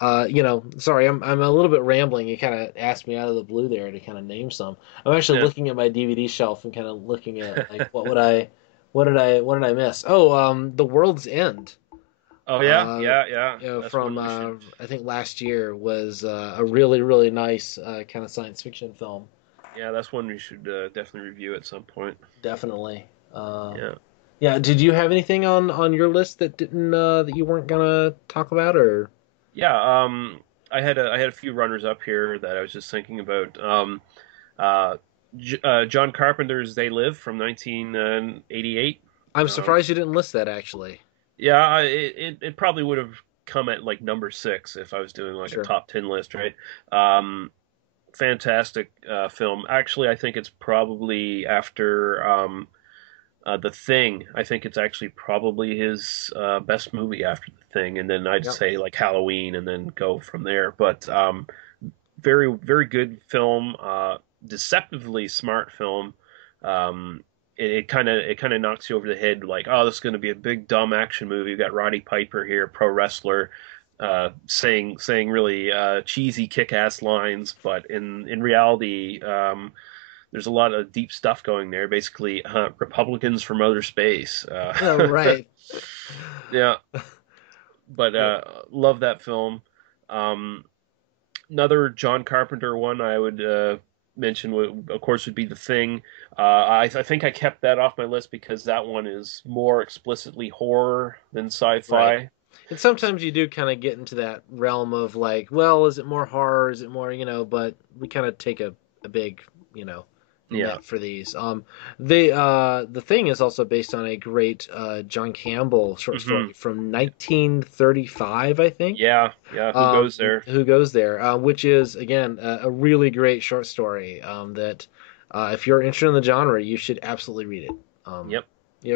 Sorry, I'm a little bit rambling. You kind of asked me out of the blue there to kind of name some. I'm actually Yeah. looking at my DVD shelf and kind of looking at like what did I miss? The World's End. Oh yeah, Uh, yeah. That's from one we should. I think last year was a really really nice kind of science fiction film. Yeah, that's one we should definitely review at some point. Definitely. Yeah. Yeah. Did you have anything on your list that didn't that you weren't gonna talk about or? Yeah. I had a few runners up here that I was just thinking about. Uh, John Carpenter's They Live from 1988. I'm Um, surprised you didn't list that actually. yeah, it probably would have come at like number six if I was doing like a Sure. top 10 list, right? Um, Fantastic film. Actually, I think it's probably after The Thing. I think it's actually probably his best movie after The Thing, and then I'd Yep. say like Halloween, and then go from there. But very very good film. Deceptively smart film. It kind of knocks you over the head like, oh, this is going to be a big dumb action movie. You got Roddy Piper here, pro wrestler, saying really cheesy kick ass lines, but in reality, there's a lot of deep stuff going there. Basically, Republicans from outer space. Oh, right. Yeah, but Yeah. love that film. Um, Another John Carpenter one I would mention, of course, would be The Thing. I think I kept that off my list because that one is more explicitly horror than Right. sci-fi. And sometimes you do kind of get into that realm of like, well, is it more horror? Is it more, but we kind of take a big, Yeah. net for these. The thing is also based on a great John Campbell short Hmm. story from 1935, I think. Yeah. Yeah. Who goes there? Who goes there? Which is again a really great short story. That if you're interested in the genre, you should absolutely read it. Um, Yep.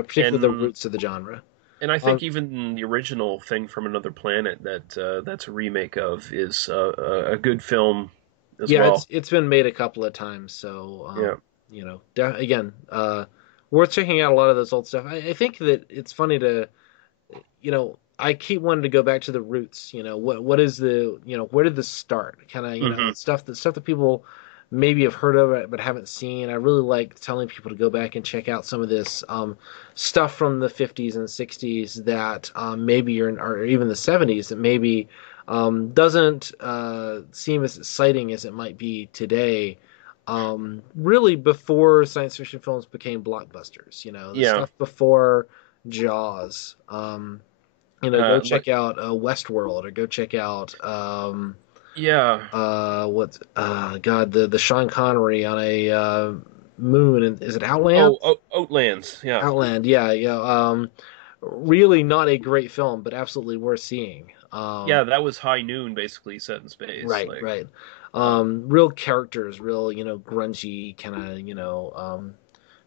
Particularly the And roots of the genre. I Um, think even the original Thing from Another Planet that's a remake of is a good film as yeah, well. it's been made a couple of times, so Yeah. again, worth checking out a lot of this old stuff. I think that it's funny to, I keep wanting to go back to the roots. What is the, where did this start? Kind of, Hmm. stuff that people maybe have heard of it but haven't seen. I really like telling people to go back and check out some of this stuff from the 50s and 60s that maybe or even the 70s that maybe doesn't seem as exciting as it might be today. Really before science fiction films became blockbusters, the Yeah. stuff before Jaws. Go Like check out Westworld or go check out yeah. what's God the Sean Connery on a moon and is it Outland? Outlands. Yeah. Outland, yeah, yeah. Really not a great film, but absolutely worth seeing. Yeah, that was High Noon, basically set in space. Right, Like, right. um, Real characters, real, grungy kind of,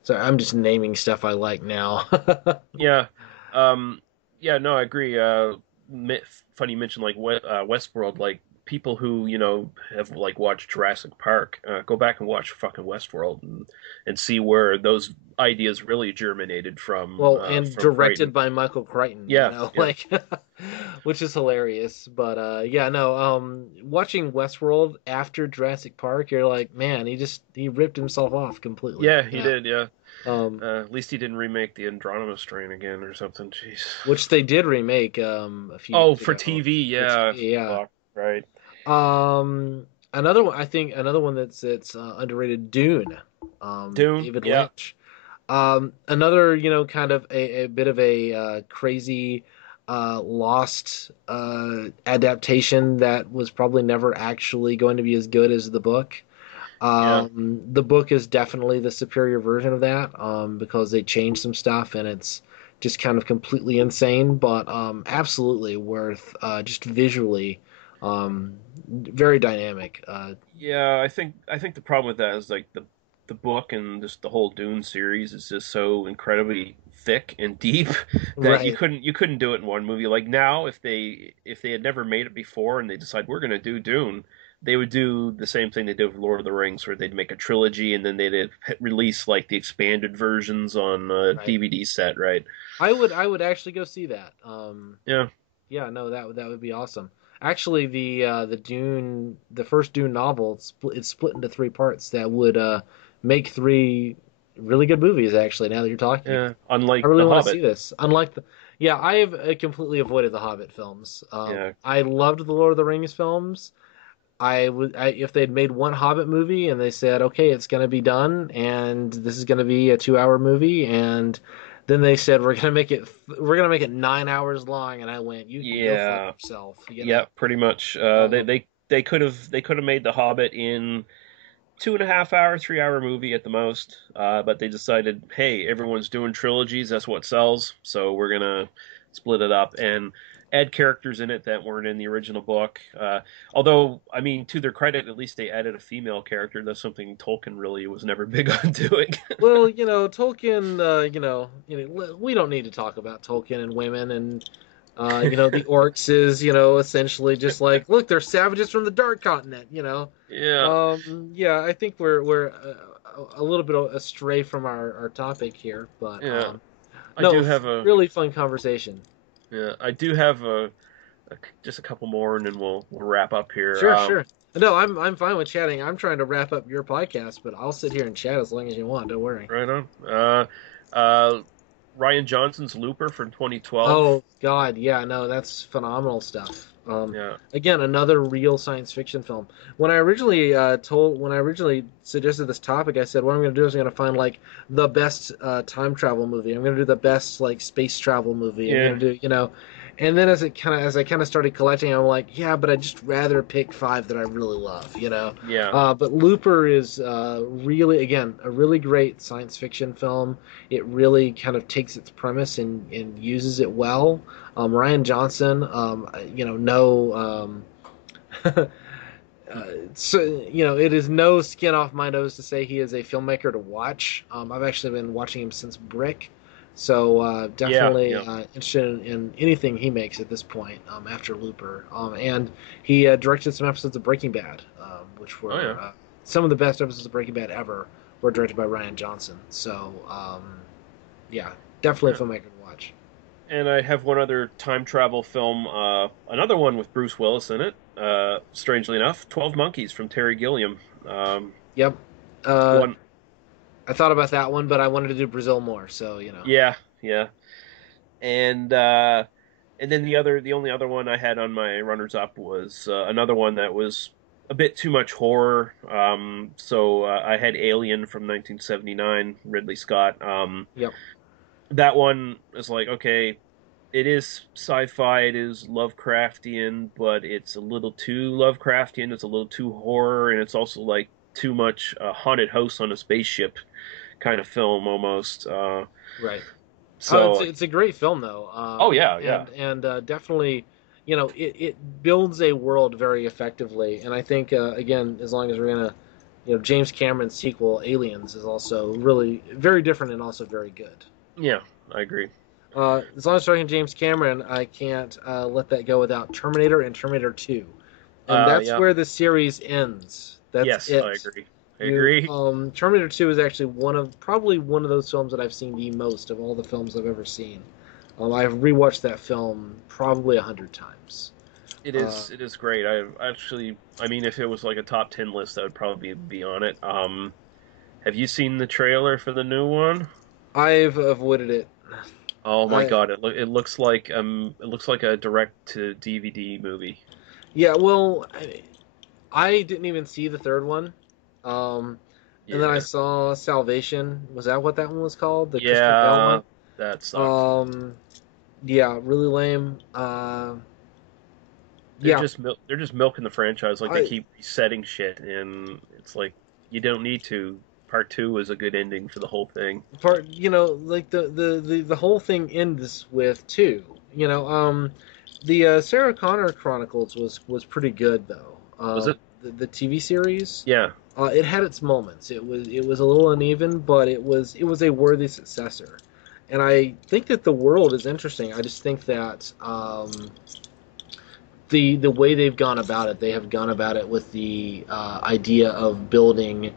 so I'm just naming stuff I like now. yeah, um, yeah. No, I agree. Funny you mentioned like Westworld. Like people who have like watched Jurassic Park, go back and watch fucking Westworld and see where those ideas really germinated Well, and from directed Crichton. by Michael Crichton, Yeah, yeah, like, which is hilarious. But yeah, no, watching Westworld after Jurassic Park, you're like, man, he ripped himself off completely. yeah. He did. Yeah. Um, At least he didn't remake the Andromeda Strain again or something. Jeez. which they did remake a few Oh, years for ago. TV, For yeah. TV, yeah. Fuck, right. Another one, I think another one that's underrated, Dune, Dune, David yeah. Lynch. Another, kind of a bit of a crazy lost adaptation that was probably never actually going to be as good as the book. Yeah. The book is definitely the superior version of that because they changed some stuff and it's just kind of completely insane, but absolutely worth just visually very dynamic. Yeah, I think the problem with that is like the book and just the whole Dune series is just so incredibly thick and deep that you Right. couldn't do it in one movie. Like now, if they had never made it before and they decide we're gonna do Dune, they would do the same thing they did with Lord of the Rings, where they'd make a trilogy and then they'd release like the expanded versions on a Right. DVD set, right? I would actually go see that. Yeah, Yeah, no, that would be awesome. Actually, the first Dune novel, it's split into three parts that would make three really good movies. Actually, now that you're talking, yeah. I Unlike really The want to see Hobbit. this. Yeah, I have completely avoided the Hobbit films. Yeah, I loved the Lord of the Rings films. If they'd made one Hobbit movie and they said, okay, it's going to be done, and this is going to be a 2 hour movie, and then they said we're gonna make it 9 hours long, and I went, you can go fuck yeah, yourself, yeah. Pretty much. Um, They could have made The Hobbit in 2.5 hour, 3 hour movie at the most. But they decided, hey, everyone's doing trilogies. That's what sells. So we're gonna split it up and add characters in it that weren't in the original book. Although, I mean, to their credit, at least they added a female character. That's something Tolkien really was never big on doing. well, Tolkien, we don't need to talk about Tolkien and women and. The orcs is, essentially just like, look, they're savages from the Dark Continent, Yeah, Yeah, I think we're a little bit astray from our topic here, but yeah. I no, do have a really fun conversation. yeah. I do have just a couple more, and then we'll wrap up here. Sure, sure. No, I'm fine with chatting. I'm trying to wrap up your podcast, but I'll sit here and chat as long as you want. Don't worry. Right on. Uh, Ryan Johnson's Looper from 2012. Oh God, yeah, no, that's phenomenal stuff. Yeah, Again, another real science fiction film. When I originally suggested this topic, I said what I'm going to do is I'm going to find like the best time travel movie. I'm going to do the best like space travel movie. I'm yeah, going to do, and then as I kind of started collecting, I'm like, yeah, but I'd just rather pick five that I really love. yeah, But Looper is really, again, a really great science fiction film. It really kind of takes its premise and uses it well. Ryan Johnson, no, so it is no skin off my nose to say he is a filmmaker to watch. I've actually been watching him since Brick, so definitely yeah. interested in anything he makes at this point after Looper. And he directed some episodes of Breaking Bad, which were Oh yeah. some of the best episodes of Breaking Bad ever were directed by Ryan Johnson. So yeah, definitely a Yeah. filmmaker to watch. And I have one other time travel film, another one with Bruce Willis in it. Strangely enough, 12 Monkeys from Terry Gilliam. Yep. Uh, One, I thought about that one, but I wanted to do Brazil more, so. yeah, yeah. And then the only other one I had on my runners up was another one that was a bit too much horror. So I had Alien from 1979, Ridley Scott. Yep. That one is like, okay, it is sci-fi, it is Lovecraftian, but it's a little too Lovecraftian, it's a little too horror, and it's also like too much haunted house on a spaceship kind of film almost. Right. So, It's a great film though. oh yeah, yeah, And definitely, it builds a world very effectively. And I think again, as long as we're gonna, James Cameron's sequel Aliens is also really very different and also very good. yeah, I agree. As long as we're talking James Cameron, I can't let that go without Terminator and Terminator 2. And that's Yeah, where the series ends. That's yes, it. I agree. I agree. Terminator 2 is actually probably one of those films that I've seen the most of all the films I've ever seen. I've rewatched that film probably 100 times. It is great. I mean, if it was like a top 10 list, that would probably be on it. Have you seen the trailer for the new one? I've avoided it. Oh my I, God! It looks like a direct to DVD movie. yeah, well, I didn't even see the third one. And then I Yeah, saw Salvation. Was that what that one was called? The Christian Bale yeah, one? that sucked. Yeah, really lame. Yeah, They're just milking the franchise. Like I they keep resetting shit, and it's like you don't need to. Part two is a good ending for the whole thing. like the whole thing ends with two. The Sarah Connor Chronicles was pretty good though. Was it? The TV series. Yeah, It had its moments. It was a little uneven, but it was a worthy successor. And I think that the world is interesting. I just think that the way they've gone about it, they have gone about it with the idea of building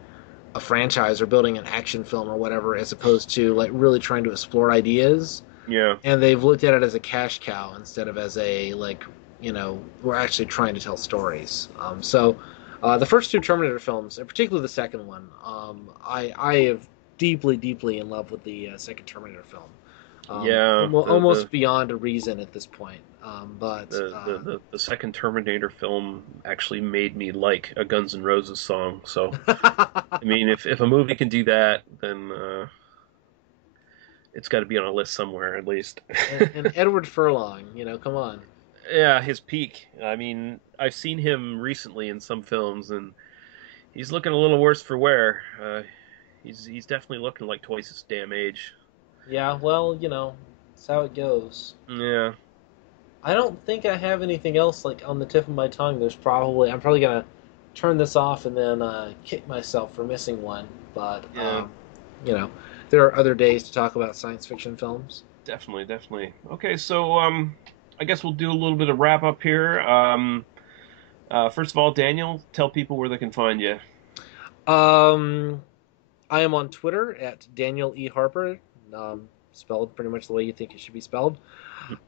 a franchise or building an action film or whatever, as opposed to like really trying to explore ideas. Yeah. And they've looked at it as a cash cow instead of as a, like, we're actually trying to tell stories. So the first two Terminator films, and particularly the second one, I am deeply, deeply in love with the second Terminator film. Almost beyond a reason at this point. But the second Terminator film actually made me like a Guns N' Roses song. So, I mean, if a movie can do that, then it's got to be on a list somewhere at least. and Edward Furlong, come on. Yeah, his peak. I mean, I've seen him recently in some films, and he's looking a little worse for wear. He's definitely looking like twice his damn age. Yeah, well, that's how it goes. Yeah. I don't think I have anything else like on the tip of my tongue. I'm probably gonna turn this off and then kick myself for missing one. But yeah. There are other days to talk about science fiction films. Definitely. Okay, so I guess we'll do a little bit of wrap up here. First of all, Daniel, tell people where they can find you. I am on Twitter at Daniel E. Harper, spelled pretty much the way you think it should be spelled.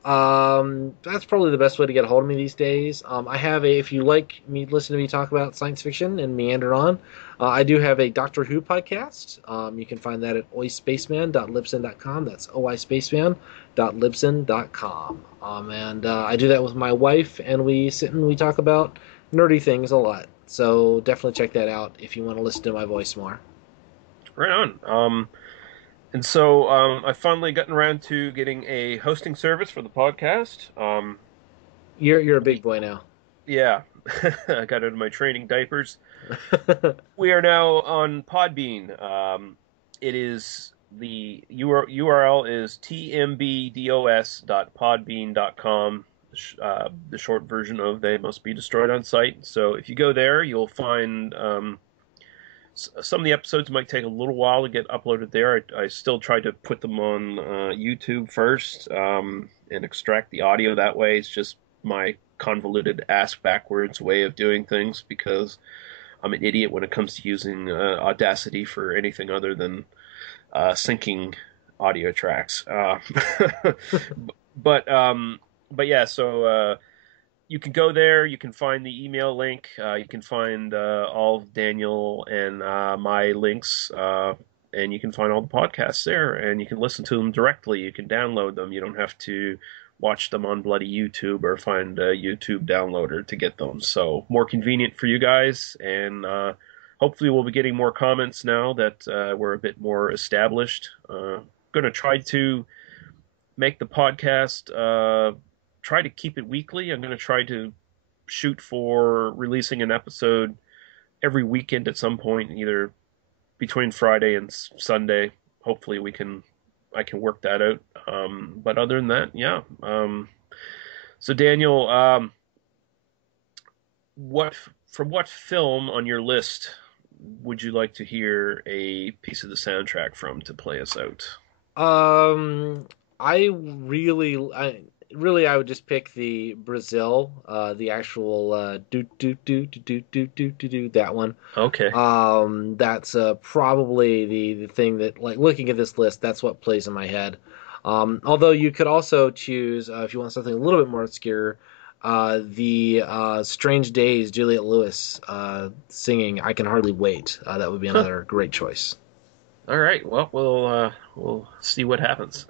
That's probably the best way to get a hold of me these days. If you like me, listen to me talk about science fiction and meander on, I do have a Doctor Who podcast. You can find that at oispaceman.libsyn.com. That's oispaceman.libsyn.com. And I do that with my wife, and we sit and we talk about nerdy things a lot. So definitely check that out if you want to listen to my voice more. Right on. And so I've finally gotten around to getting a hosting service for the podcast. You're a big boy now. Yeah, I got out of my training diapers. We are now on Podbean. It is the URL is tmbdos.podbean.com. The short version of They Must Be Destroyed on Sight. So if you go there, you'll find some of the episodes might take a little while to get uploaded there. I still try to put them on YouTube first and extract the audio that way. It's just my convoluted ass backwards way of doing things because I'm an idiot when it comes to using Audacity for anything other than syncing audio tracks. But yeah, so you can go there. You can find the email link. You can find all of Daniel and my links, and you can find all the podcasts there. And you can listen to them directly. You can download them. You don't have to watch them on bloody YouTube or find a YouTube downloader to get them. So more convenient for you guys. And hopefully we'll be getting more comments now that we're a bit more established. Going to try to make the podcast. Try to keep it weekly. I'm going to try to shoot for releasing an episode every weekend at some point, either between Friday and Sunday. Hopefully I can work that out. But other than that, yeah. So Daniel, from what film on your list would you like to hear a piece of the soundtrack from to play us out? I would just pick the Brazil, the actual do that one. Okay. That's probably the thing that, like, looking at this list, that's what plays in my head. Although you could also choose, if you want something a little bit more obscure, the Strange Days, Juliette Lewis singing "I Can Hardly Wait." That would be another great choice. All right. Well, we'll see what happens.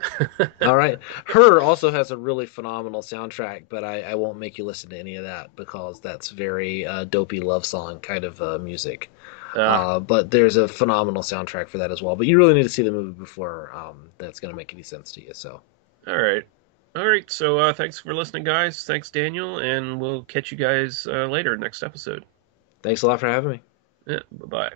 All right. Her also has a really phenomenal soundtrack, but I won't make you listen to any of that because that's very dopey love song kind of music. But there's a phenomenal soundtrack for that as well. But you really need to see the movie before that's going to make any sense to you. So. All right. So thanks for listening, guys. Thanks, Daniel, and we'll catch you guys later next episode. Thanks a lot for having me. Yeah. Bye-bye.